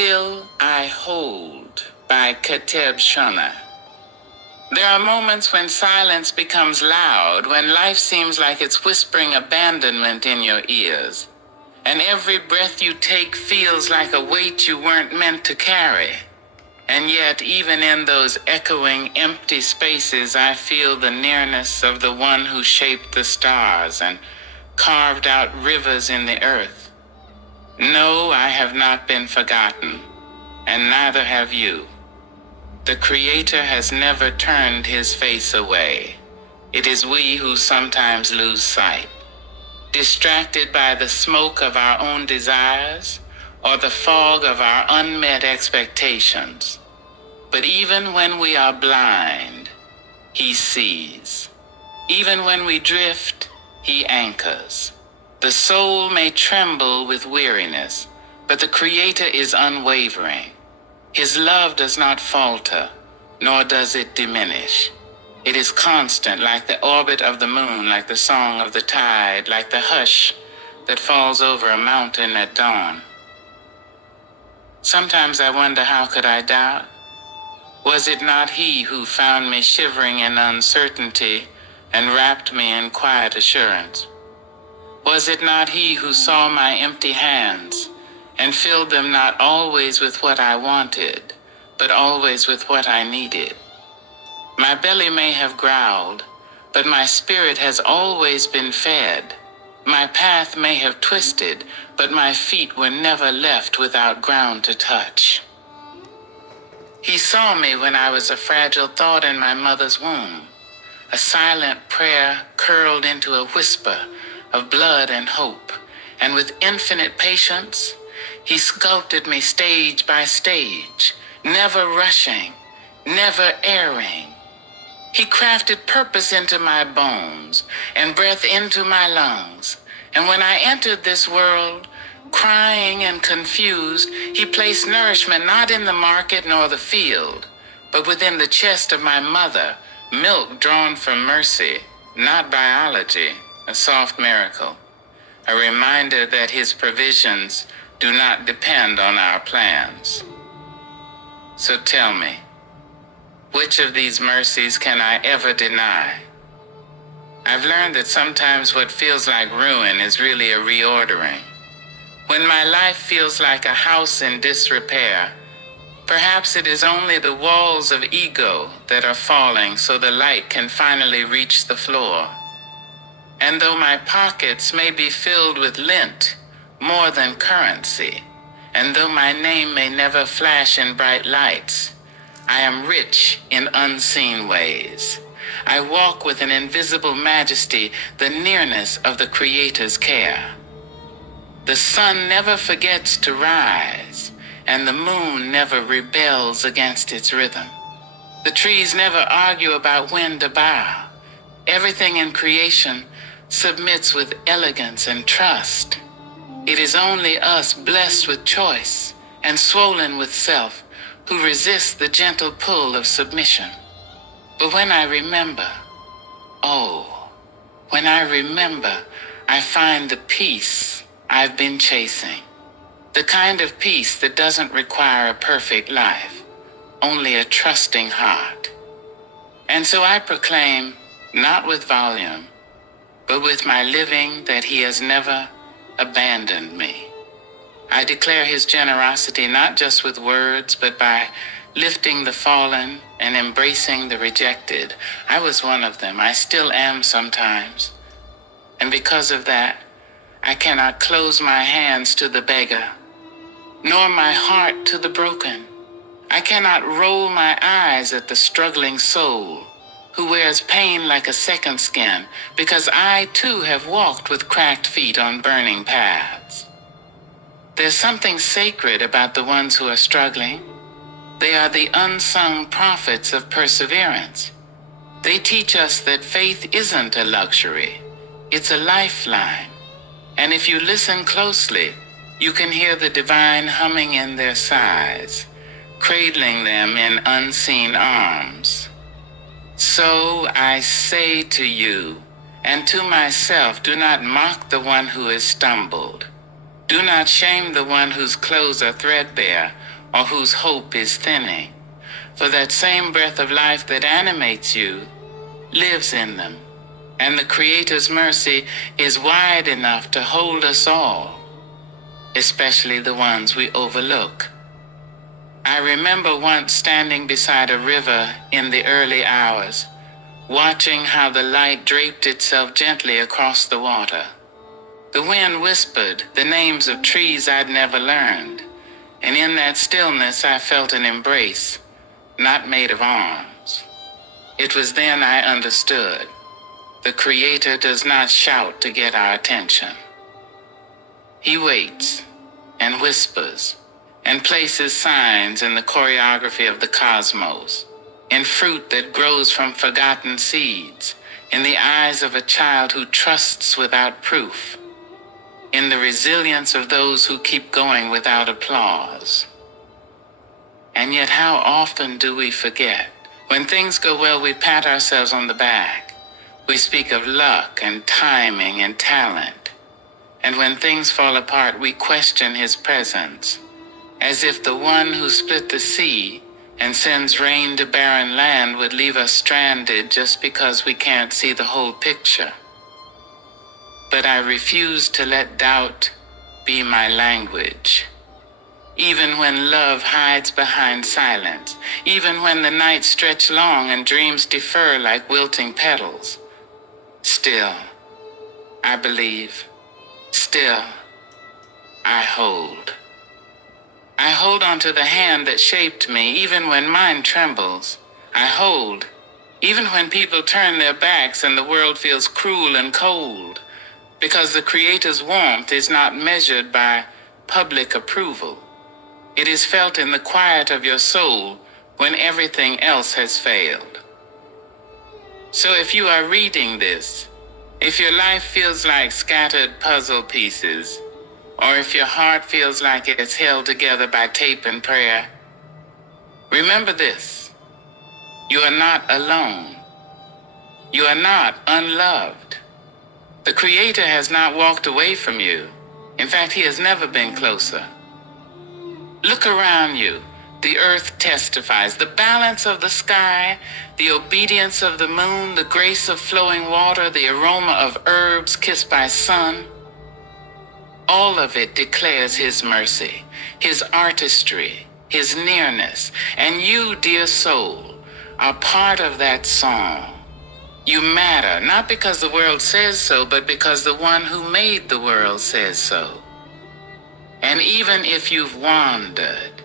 Still I Hold by Kateb Shunnar. There are moments when silence becomes loud, when life seems like it's whispering abandonment in your ears, and every breath you take feels like a weight you weren't meant to carry. And yet, even in those echoing, empty spaces, I feel the nearness of the one who shaped the stars and carved out rivers in the earth. No, I have not been forgotten, and neither have you. The Creator has never turned his face away. It is we who sometimes lose sight, distracted by the smoke of our own desires or the fog of our unmet expectations. But even when we are blind, he sees. Even when we drift, he anchors. The soul may tremble with weariness, but the Creator is unwavering. His love does not falter, nor does it diminish. It is constant, like the orbit of the moon, like the song of the tide, like the hush that falls over a mountain at dawn. Sometimes I wonder, how could I doubt? Was it not he who found me shivering in uncertainty and wrapped me in quiet assurance? Was it not he who saw my empty hands and filled them not always with what I wanted, but always with what I needed? My belly may have growled, but my spirit has always been fed. My path may have twisted, but my feet were never left without ground to touch. He saw me when I was a fragile thought in my mother's womb, a silent prayer curled into a whisper of blood and hope, and with infinite patience, he sculpted me stage by stage, never rushing, never erring. He crafted purpose into my bones and breath into my lungs. And when I entered this world, crying and confused, he placed nourishment not in the market nor the field, but within the chest of my mother, milk drawn from mercy, not biology, a soft miracle, a reminder that his provisions do not depend on our plans. So tell me, which of these mercies can I ever deny? I've learned that sometimes what feels like ruin is really a reordering. When my life feels like a house in disrepair, perhaps it is only the walls of ego that are falling so the light can finally reach the floor. And though my pockets may be filled with lint more than currency, and though my name may never flash in bright lights, I am rich in unseen ways. I walk with an invisible majesty, the nearness of the Creator's care. The sun never forgets to rise, and the moon never rebels against its rhythm. The trees never argue about when to bow. Everything in creation submits with elegance and trust. It is only us, blessed with choice and swollen with self, who resist the gentle pull of submission. But when I remember, when I remember, I find the peace I've been chasing. The kind of peace that doesn't require a perfect life, only a trusting heart. And so I proclaim, not with volume, but with my living, that he has never abandoned me. I declare his generosity not just with words, but by lifting the fallen and embracing the rejected. I was one of them. I still am sometimes. And because of that, I cannot close my hands to the beggar, nor my heart to the broken. I cannot roll my eyes at the struggling soul who wears pain like a second skin, because I too have walked with cracked feet on burning paths. There's something sacred about the ones who are struggling. They are the unsung prophets of perseverance. They teach us that faith isn't a luxury, it's a lifeline. And if you listen closely, you can hear the divine humming in their sighs, cradling them in unseen arms. So I say to you and to myself, do not mock the one who has stumbled. Do not shame the one whose clothes are threadbare or whose hope is thinning. For that same breath of life that animates you lives in them, and the Creator's mercy is wide enough to hold us all, especially the ones we overlook. I remember once standing beside a river in the early hours, watching how the light draped itself gently across the water. The wind whispered the names of trees I'd never learned, and in that stillness I felt an embrace, not made of arms. It was then I understood. The Creator does not shout to get our attention. He waits and whispers and places signs in the choreography of the cosmos, in fruit that grows from forgotten seeds, in the eyes of a child who trusts without proof, in the resilience of those who keep going without applause. And yet how often do we forget? When things go well, we pat ourselves on the back. We speak of luck and timing and talent. And when things fall apart, we question His presence, as if the one who split the sea and sends rain to barren land would leave us stranded just because we can't see the whole picture. But I refuse to let doubt be my language. Even when love hides behind silence, even when the nights stretch long and dreams defer like wilting petals, still, I believe, still, I hold. I hold onto the hand that shaped me, even when mine trembles. I hold, even when people turn their backs and the world feels cruel and cold, because the Creator's warmth is not measured by public approval. It is felt in the quiet of your soul when everything else has failed. So if you are reading this, if your life feels like scattered puzzle pieces, or if your heart feels like it's held together by tape and prayer, remember this: you are not alone. You are not unloved. The Creator has not walked away from you. In fact, He has never been closer. Look around you. The earth testifies. The balance of the sky, the obedience of the moon, the grace of flowing water, the aroma of herbs kissed by sun, all of it declares His mercy, His artistry, His nearness. And you, dear soul, are part of that song. You matter, not because the world says so, but because the one who made the world says so. And even if you've wandered,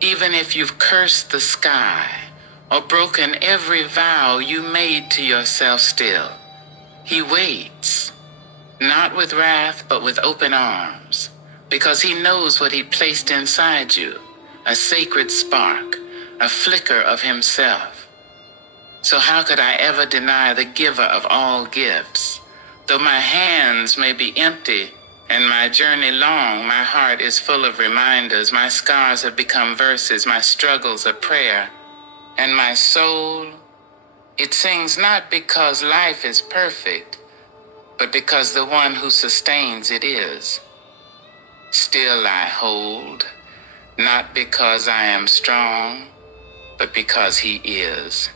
even if you've cursed the sky or broken every vow you made to yourself still, He waits, not with wrath, but with open arms, because He knows what He placed inside you, a sacred spark, a flicker of Himself. So how could I ever deny the giver of all gifts? Though my hands may be empty and my journey long, my heart is full of reminders. My scars have become verses, my struggles a prayer. And my soul, it sings not because life is perfect, but because the one who sustains it is. Still I hold, not because I am strong, but because He is.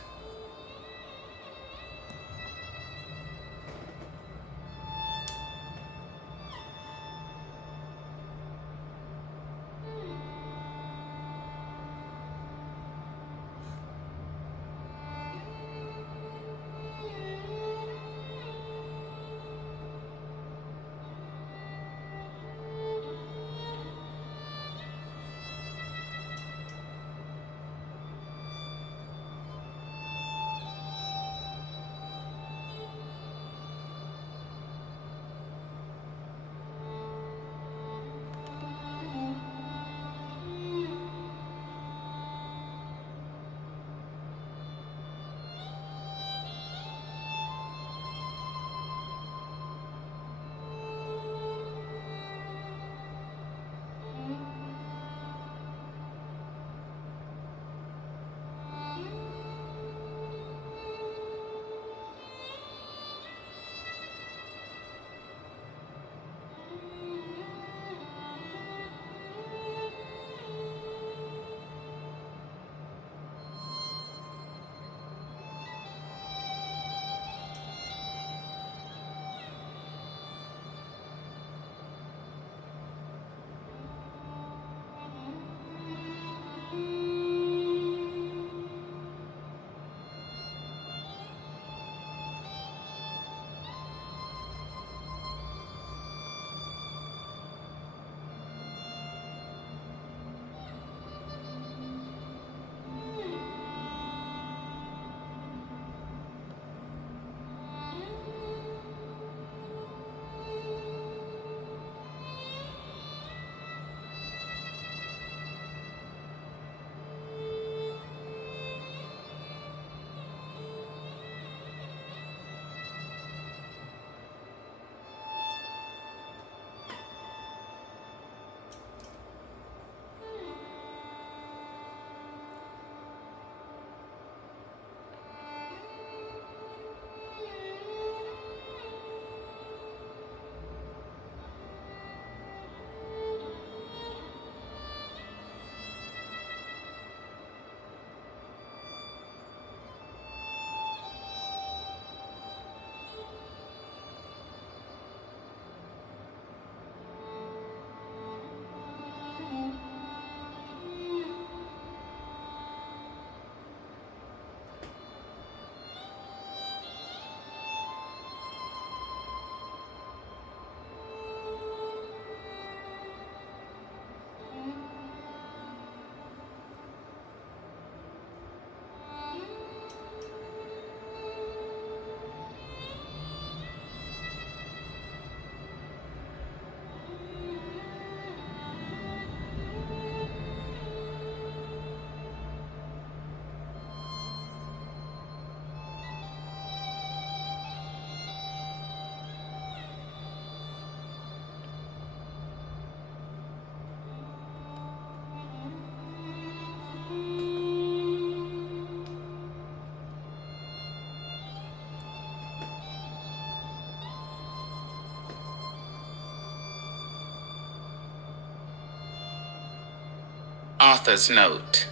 Author's Note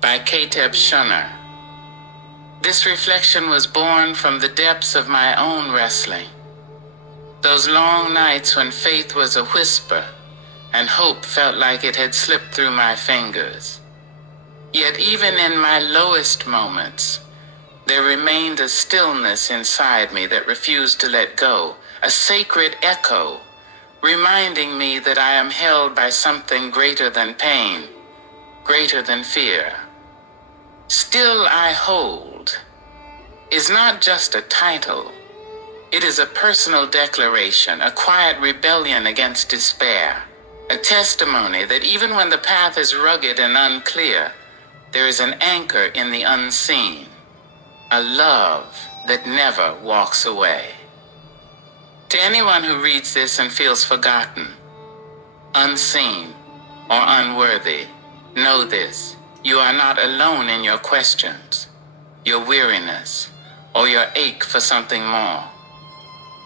by Kateb Shunnar. This reflection was born from the depths of my own wrestling. Those long nights when faith was a whisper and hope felt like it had slipped through my fingers. Yet even in my lowest moments, there remained a stillness inside me that refused to let go, a sacred echo, reminding me that I am held by something greater than pain, greater than fear. Still I hold is not just a title. It is a personal declaration, a quiet rebellion against despair, a testimony that even when the path is rugged and unclear, there is an anchor in the unseen, a love that never walks away. To anyone who reads this and feels forgotten, unseen, or unworthy, know this: you are not alone in your questions, your weariness, or your ache for something more.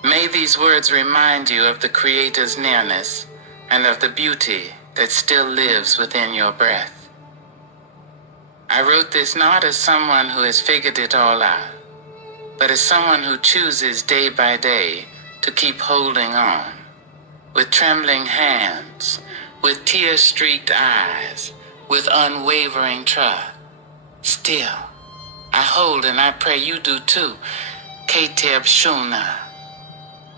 May these words remind you of the Creator's nearness and of the beauty that still lives within your breath. I wrote this not as someone who has figured it all out, but as someone who chooses day by day to keep holding on, with trembling hands, with tear-streaked eyes, with unwavering trust. Still, I hold and I pray you do too. Kateb Shunnar.